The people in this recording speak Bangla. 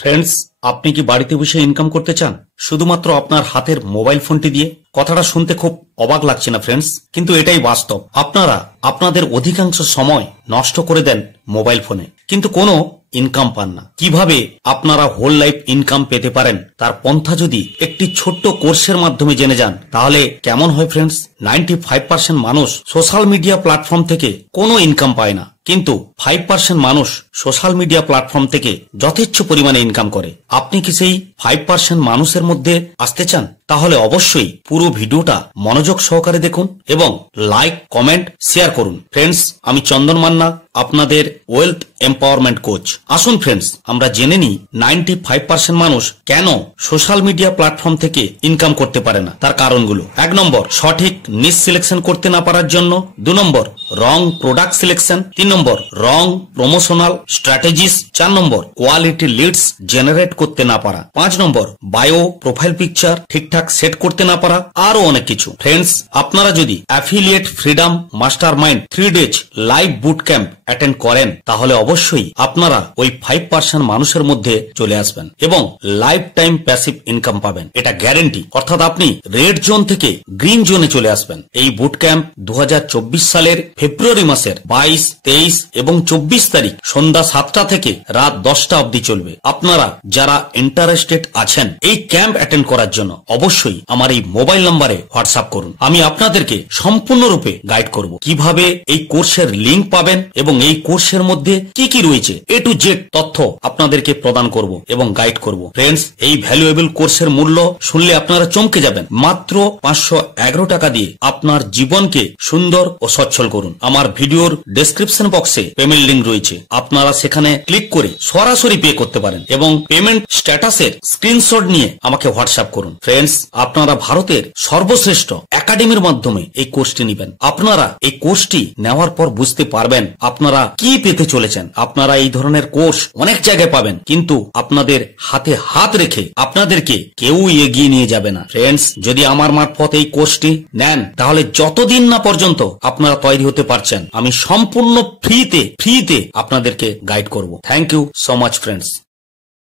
ফ্রেন্ডস, আপনি কি বাড়িতে বসে ইনকাম করতে চান শুধুমাত্র আপনার হাতের মোবাইল ফোনটি দিয়ে? কথাটা শুনতে খুব অবাক লাগছে না ফ্রেন্ডস? কিন্তু এটাই বাস্তব। আপনারা আপনাদের অধিকাংশ সময় নষ্ট করে দেন মোবাইল ফোনে, কিন্তু কোনো ইনকাম পান না। কিভাবে আপনারা হোল লাইফ ইনকাম পেতে পারেন তার পন্থা যদি একটি ছোট্ট কোর্সের মাধ্যমে জেনে যান তাহলে কেমন হয় ফ্রেন্ডস? 95% মানুষ সোশ্যাল মিডিয়া প্ল্যাটফর্ম থেকে কোনো ইনকাম পায় না, কিন্তু 5% মানুষ সোশ্যাল মিডিয়া প্ল্যাটফর্ম থেকে যথেচ্ছ পরিমাণে ইনকাম করে। আপনি কি সেই 5% মানুষের মধ্যে আসতে চান? তাহলে অবশ্যই পুরো ভিডিওটা মনোযোগ সহকারে দেখুন এবং লাইক, কমেন্ট, শেয়ার করুন। ফ্রেন্ডস, আমি চন্দন মান্না, আপনাদের ওয়েলথ এম্পাওয়ারমেন্ট কোচ। আসুন ফ্রেন্ডস, আমরা জেনে নিই 95% মানুষ কেন সোশ্যাল মিডিয়া প্ল্যাটফর্ম থেকে ইনকাম করতে পারে না, তার কারণগুলো। 1 নম্বর, সঠিক নিশ সিলেকশন করতে না পারার জন্য। 2 নম্বর, রং প্রোডাক্ট সিলেকশন। 3 নম্বর, রং প্রমোশনাল স্ট্র্যাটেজিস। 4 নম্বর, কোয়ালিটি লিডস জেনারেট করতে না পারা। 5 নম্বর, বায়ো প্রোফাইল পিকচার ঠিকঠাক সেট করতে না পারা। আরো অনেক কিছু। ফ্রেন্ডস, আপনারা যদি affiliate freedom mastermind 3 days live boot camp attend করেন তাহলে অবশ্যই আপনারা ওই 5% মানুষের মধ্যে চলে আসবেন এবং লাইফ টাইম প্যাসিভ ইনকাম পাবেন, এটা গ্যারেন্টি। অর্থাৎ আপনি রেড জোন থেকে গ্রিন জোনে চলে আসবেন। এই বুট ক্যাম্প 2024 সালের ফেব্রুয়ারি মাসের 22, 23 এবং 24 তারিখ সন্ধ্যা 7টা থেকে রাত 10টা অবধি চলবে। আপনারা যারা ইন্টারেস্টেড আছেন এই ক্যাম্প অ্যাটেন্ড করার জন্য অবশ্যই আমার এই মোবাইল নম্বরে হোয়াটসঅ্যাপ করুন। আমি আপনাদেরকে সম্পূর্ণরূপে গাইড করব কিভাবে এই কোর্সের লিংক পাবেন এবং এই কোর্সের মধ্যে কি কি রয়েছে A to Z তথ্য আপনাদেরকে প্রদান করব এবং গাইড করব। ফ্রেন্ডস, এই ভ্যালুয়েবল কোর্সের মূল্য শুনলে আপনারা চমকে যাবেন। মাত্র 511 টাকা দিয়ে আপনার জীবনকে সুন্দর ও সচ্ছল করুন। আমার ভিডিওর ডেসক্রিপশন বক্সে পেমেন্ট লিংক রয়েছে, আপনারা সেখানে ক্লিক করে সরাসরি পে করতে পারেন এবং পেমেন্ট স্ট্যাটাসের স্ক্রিনশট নিয়ে আমাকে হোয়াটসঅ্যাপ করুন। ফ্রেন্ডস, আপনারা ভারতের সর্বশ্রেষ্ঠ একাডেমির মাধ্যমে এই কোর্সটি নেবেন। আপনারা এই কোর্সটি নেওয়ার পর বুঝতে পারবেন আপনারা কি পেতে চলেছেন। আপনারা এই ধরনের কোর্স অনেক জায়গায় পাবেন, কিন্তু আপনাদের হাতে হাত রেখে আপনাদেরকে কেউ এগিয়ে নিয়ে যাবে না। ফ্রেন্ডস, যদি আমার মারফত এই কোর্সটি নেন তাহলে যতদিন না পর্যন্ত আপনারা তৈরি হতে পারছেন আমি সম্পূর্ণ ফ্রিতে আপনাদেরকে গাইড করব। Thank you so much friends.